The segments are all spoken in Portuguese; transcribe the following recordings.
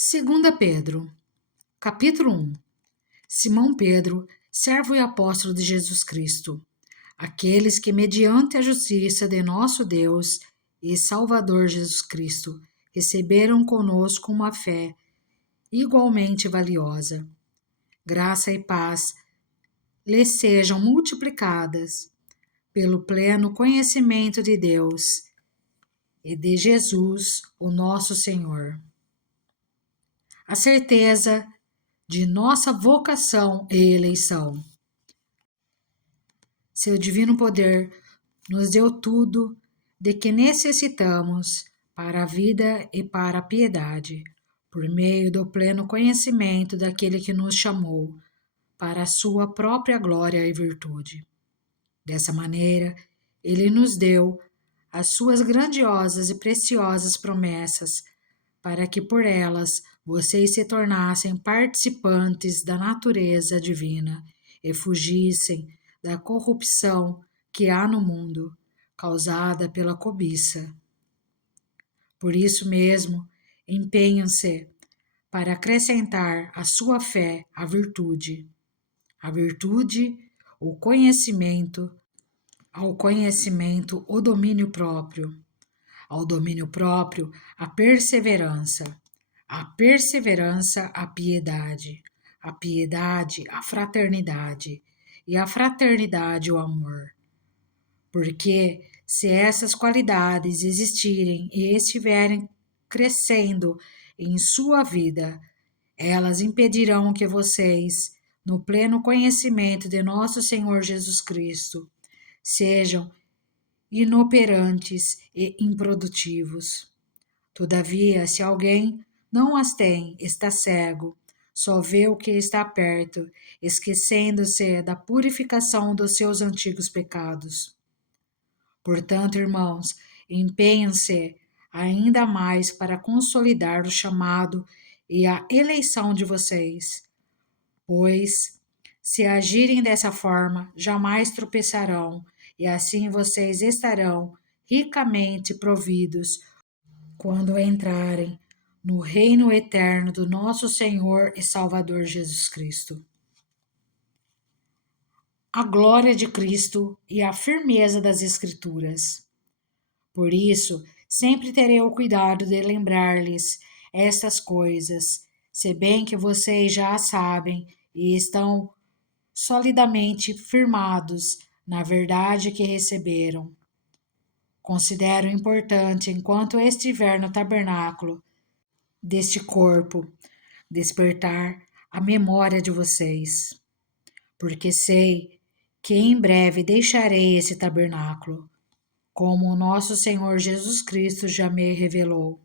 Segunda Pedro, capítulo 1. Simão Pedro, servo e apóstolo de Jesus Cristo, aqueles que mediante a justiça de nosso Deus e Salvador Jesus Cristo, receberam conosco uma fé igualmente valiosa. Graça e paz lhes sejam multiplicadas pelo pleno conhecimento de Deus e de Jesus, o nosso Senhor. A certeza de nossa vocação e eleição. Seu divino poder nos deu tudo de que necessitamos para a vida e para a piedade, por meio do pleno conhecimento daquele que nos chamou para a sua própria glória e virtude. Dessa maneira, ele nos deu as suas grandiosas e preciosas promessas, para que por elas vocês se tornassem participantes da natureza divina e fugissem da corrupção que há no mundo, causada pela cobiça. Por isso mesmo, empenham-se para acrescentar à sua fé a virtude, o conhecimento, ao conhecimento, o domínio próprio, ao domínio próprio, a perseverança, a piedade, a fraternidade, e a fraternidade, o amor. Porque se essas qualidades existirem e estiverem crescendo em sua vida, elas impedirão que vocês, no pleno conhecimento de nosso Senhor Jesus Cristo, sejam inoperantes e improdutivos. Todavia, se alguém não as tem, está cego, só vê o que está perto, esquecendo-se da purificação dos seus antigos pecados. Portanto, irmãos, empenhem-se ainda mais para consolidar o chamado e a eleição de vocês, pois, se agirem dessa forma, jamais tropeçarão, e assim vocês estarão ricamente providos quando entrarem no reino eterno do nosso Senhor e Salvador Jesus Cristo. A glória de Cristo e a firmeza das Escrituras. Por isso, sempre terei o cuidado de lembrar-lhes estas coisas, se bem que vocês já as sabem e estão solidamente firmados na verdade que receberam. Considero importante, enquanto estiver no tabernáculo deste corpo, despertar a memória de vocês, porque sei que em breve deixarei esse tabernáculo, como o nosso Senhor Jesus Cristo já me revelou.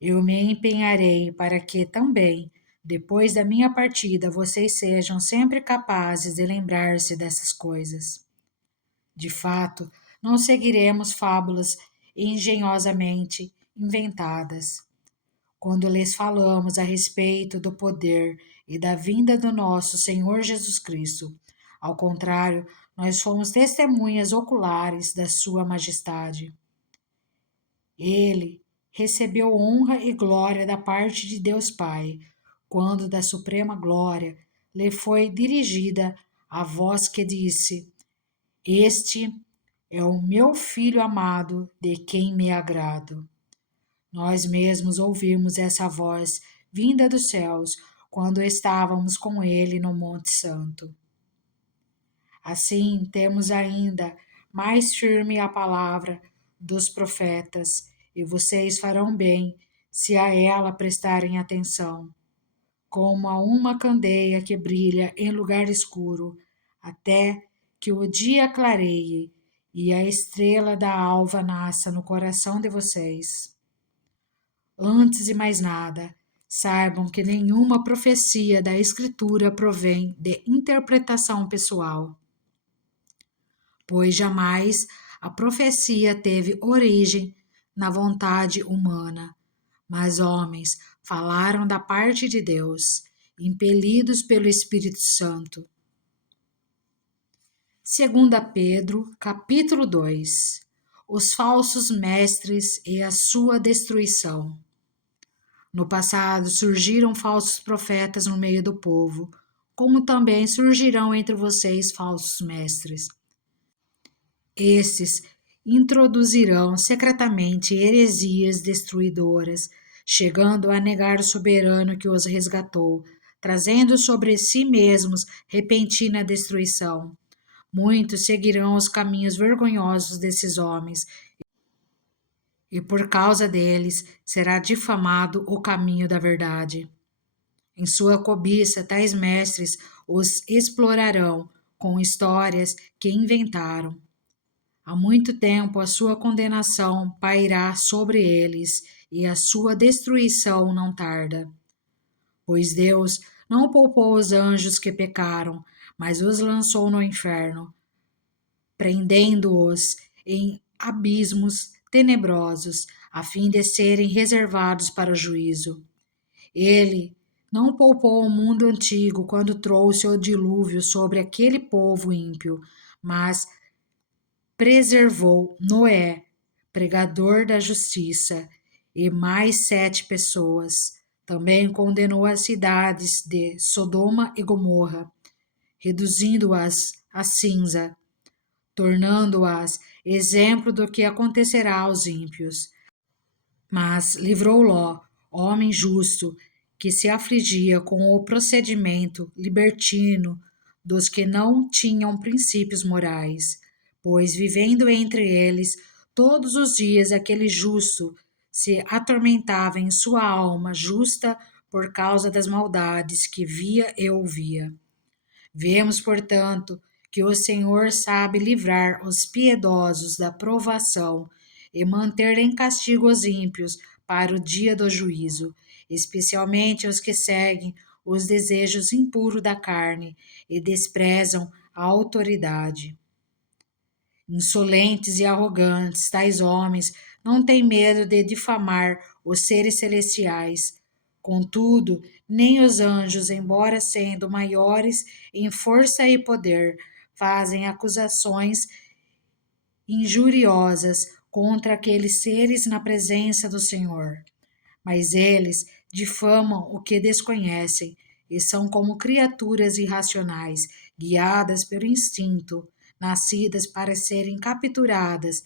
Eu me empenharei para que também, depois da minha partida, vocês sejam sempre capazes de lembrar-se dessas coisas. De fato, não seguiremos fábulas engenhosamente inventadas, quando lhes falamos a respeito do poder e da vinda do nosso Senhor Jesus Cristo. Ao contrário, nós fomos testemunhas oculares da Sua Majestade. Ele recebeu honra e glória da parte de Deus Pai, quando da suprema glória lhe foi dirigida a voz que disse: Este é o meu Filho amado, de quem me agrado. Nós mesmos ouvimos essa voz vinda dos céus quando estávamos com ele no Monte Santo. Assim, temos ainda mais firme a palavra dos profetas, e vocês farão bem se a ela prestarem atenção, como a uma candeia que brilha em lugar escuro, até que o dia clareie e a estrela da alva nasça no coração de vocês. Antes de mais nada, saibam que nenhuma profecia da Escritura provém de interpretação pessoal, pois jamais a profecia teve origem na vontade humana, mas homens falaram da parte de Deus, impelidos pelo Espírito Santo. 2 Pedro, capítulo 2. Os falsos mestres e a sua destruição. No passado surgiram falsos profetas no meio do povo, como também surgirão entre vocês falsos mestres. Estes introduzirão secretamente heresias destruidoras, chegando a negar o soberano que os resgatou, trazendo sobre si mesmos repentina destruição. Muitos seguirão os caminhos vergonhosos desses homens, e por causa deles será difamado o caminho da verdade. Em sua cobiça, tais mestres os explorarão com histórias que inventaram. Há muito tempo a sua condenação pairá sobre eles e a sua destruição não tarda. Pois Deus não poupou os anjos que pecaram, mas os lançou no inferno, prendendo-os em abismos tenebrosos, a fim de serem reservados para o juízo. Ele não poupou o mundo antigo quando trouxe o dilúvio sobre aquele povo ímpio, mas preservou Noé, pregador da justiça, e mais 7 pessoas. Também condenou as cidades de Sodoma e Gomorra, reduzindo-as a cinza, tornando-as exemplo do que acontecerá aos ímpios. Mas livrou Ló, homem justo, que se afligia com o procedimento libertino dos que não tinham princípios morais, pois vivendo entre eles todos os dias aquele justo se atormentava em sua alma justa por causa das maldades que via e ouvia. Vemos, portanto, que o Senhor sabe livrar os piedosos da provação e manter em castigo os ímpios para o dia do juízo, especialmente os que seguem os desejos impuros da carne e desprezam a autoridade. Insolentes e arrogantes, tais homens não têm medo de difamar os seres celestiais. Contudo, nem os anjos, embora sendo maiores em força e poder, fazem acusações injuriosas contra aqueles seres na presença do Senhor. Mas eles difamam o que desconhecem e são como criaturas irracionais, guiadas pelo instinto, nascidas para serem capturadas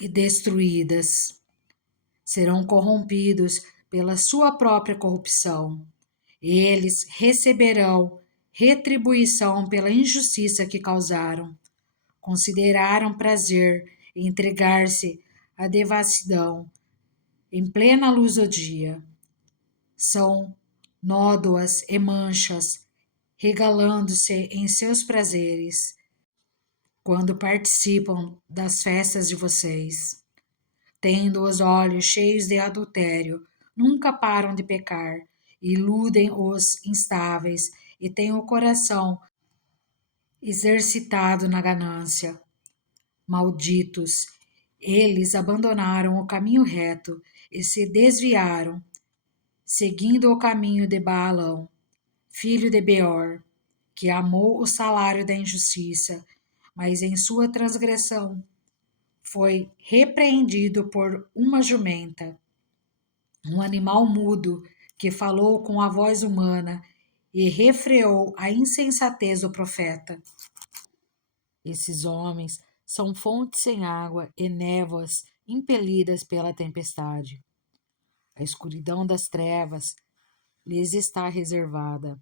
e destruídas. Serão corrompidos pela sua própria corrupção. Eles receberão retribuição pela injustiça que causaram. Consideraram prazer em entregar-se à devassidão em plena luz do dia. São nódoas e manchas, regalando-se em seus prazeres, quando participam das festas de vocês. Tendo os olhos cheios de adultério, nunca param de pecar, iludem os instáveis e têm o coração exercitado na ganância. Malditos, eles abandonaram o caminho reto e se desviaram, seguindo o caminho de Baalão, filho de Beor, que amou o salário da injustiça, mas em sua transgressão foi repreendido por uma jumenta, um animal mudo que falou com a voz humana e refreou a insensatez do profeta. Esses homens são fontes sem água e névoas impelidas pela tempestade. A escuridão das trevas lhes está reservada,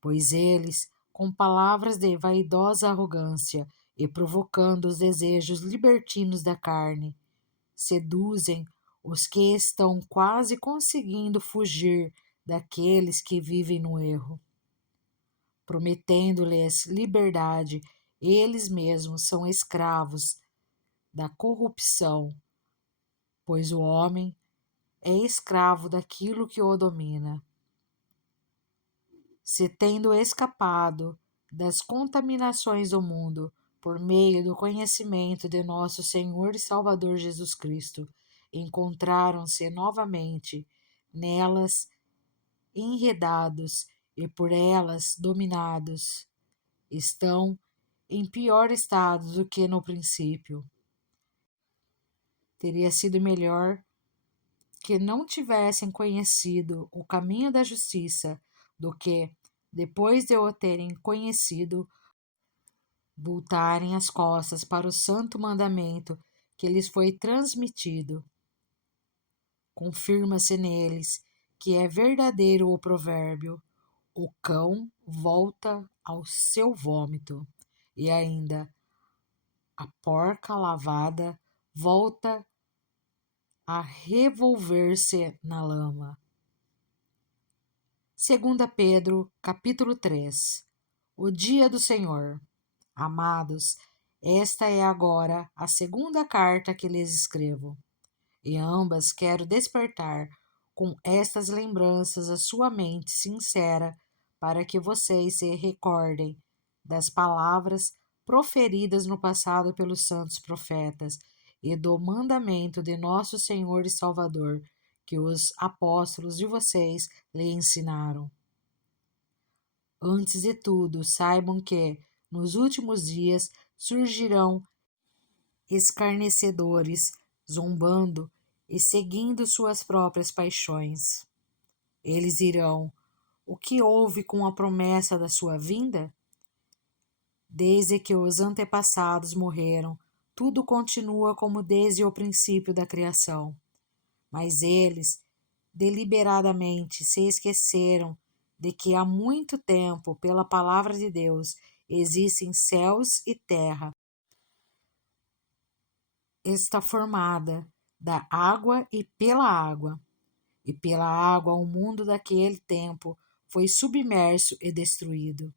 pois eles, com palavras de vaidosa arrogância e provocando os desejos libertinos da carne, seduzem os que estão quase conseguindo fugir daqueles que vivem no erro. Prometendo-lhes liberdade, eles mesmos são escravos da corrupção, pois o homem é escravo daquilo que o domina. Se tendo escapado das contaminações do mundo por meio do conhecimento de nosso Senhor e Salvador Jesus Cristo, encontraram-se novamente nelas enredados e por elas dominados, estão em pior estado do que no princípio. Teria sido melhor que não tivessem conhecido o caminho da justiça, do que, depois de o terem conhecido, voltarem as costas para o santo mandamento que lhes foi transmitido. Confirma-se neles que é verdadeiro o provérbio: o cão volta ao seu vômito, e ainda a porca lavada volta a revolver-se na lama. 2 Pedro, capítulo 3. O dia do Senhor. Amados, esta é agora a segunda carta que lhes escrevo. E ambas quero despertar com estas lembranças a sua mente sincera, para que vocês se recordem das palavras proferidas no passado pelos santos profetas e do mandamento de nosso Senhor e Salvador, que os apóstolos de vocês lhe ensinaram. Antes de tudo, saibam que, nos últimos dias, surgirão escarnecedores, zombando e seguindo suas próprias paixões. Eles dirão: o que houve com a promessa da sua vinda? Desde que os antepassados morreram, tudo continua como desde o princípio da criação. Mas eles, deliberadamente, se esqueceram de que há muito tempo, pela palavra de Deus, existem céus e terra. Está formada da água e pela água o mundo daquele tempo foi submerso e destruído.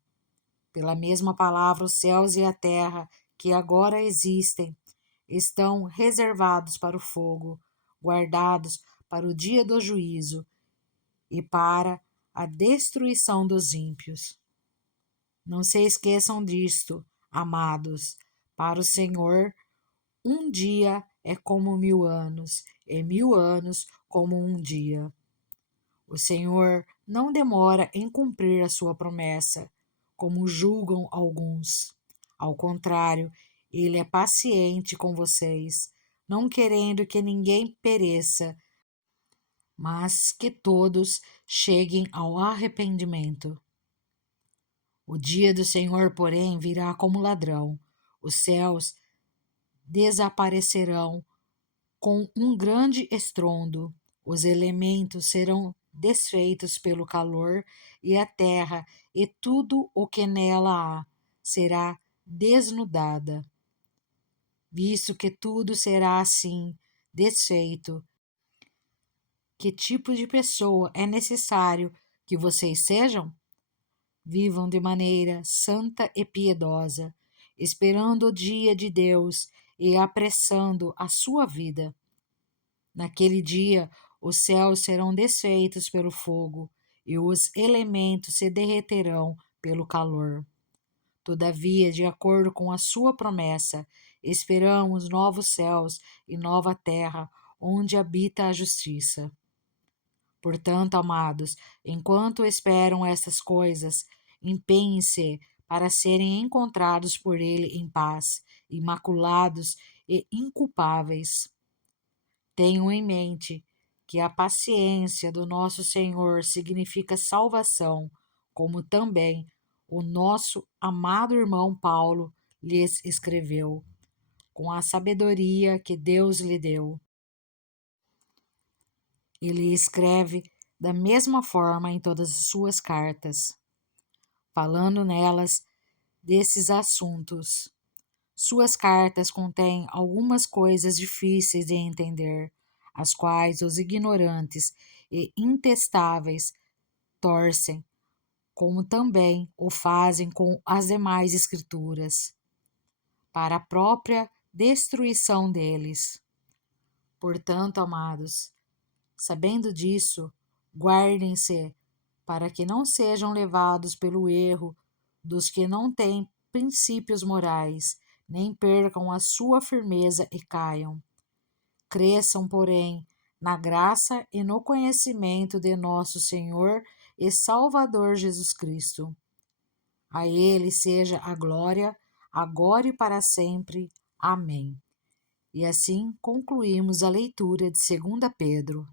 Pela mesma palavra, os céus e a terra, que agora existem, estão reservados para o fogo, guardados para o dia do juízo e para a destruição dos ímpios. Não se esqueçam disto, amados. Para o Senhor, um dia é como 1000 anos, e 1000 anos como um dia. O Senhor não demora em cumprir a sua promessa, como julgam alguns. Ao contrário, ele é paciente com vocês, não querendo que ninguém pereça, mas que todos cheguem ao arrependimento. O dia do Senhor, porém, virá como ladrão. Os céus desaparecerão com um grande estrondo, os elementos serão desfeitos pelo calor, e a terra e tudo o que nela há será desnudada. Visto que tudo será assim, desfeito, que tipo de pessoa é necessário que vocês sejam? Vivam de maneira santa e piedosa, esperando o dia de Deus e apressando a sua vida. Naquele dia, os céus serão desfeitos pelo fogo e os elementos se derreterão pelo calor. Todavia, de acordo com a sua promessa, esperamos novos céus e nova terra, onde habita a justiça. Portanto, amados, enquanto esperam estas coisas, empenhem-se para serem encontrados por Ele em paz, imaculados e inculpáveis. Tenham em mente que a paciência do nosso Senhor significa salvação, como também o nosso amado irmão Paulo lhes escreveu, com a sabedoria que Deus lhe deu. Ele escreve da mesma forma em todas as suas cartas, falando nelas desses assuntos. Suas cartas contêm algumas coisas difíceis de entender, as quais os ignorantes e intestáveis torcem, como também o fazem com as demais escrituras, para a própria destruição deles. Portanto, amados, sabendo disso, guardem-se para que não sejam levados pelo erro dos que não têm princípios morais, nem percam a sua firmeza e caiam. Cresçam, porém, na graça e no conhecimento de nosso Senhor e Salvador Jesus Cristo. A Ele seja a glória, agora e para sempre. Amém. E assim concluímos a leitura de 2 Pedro.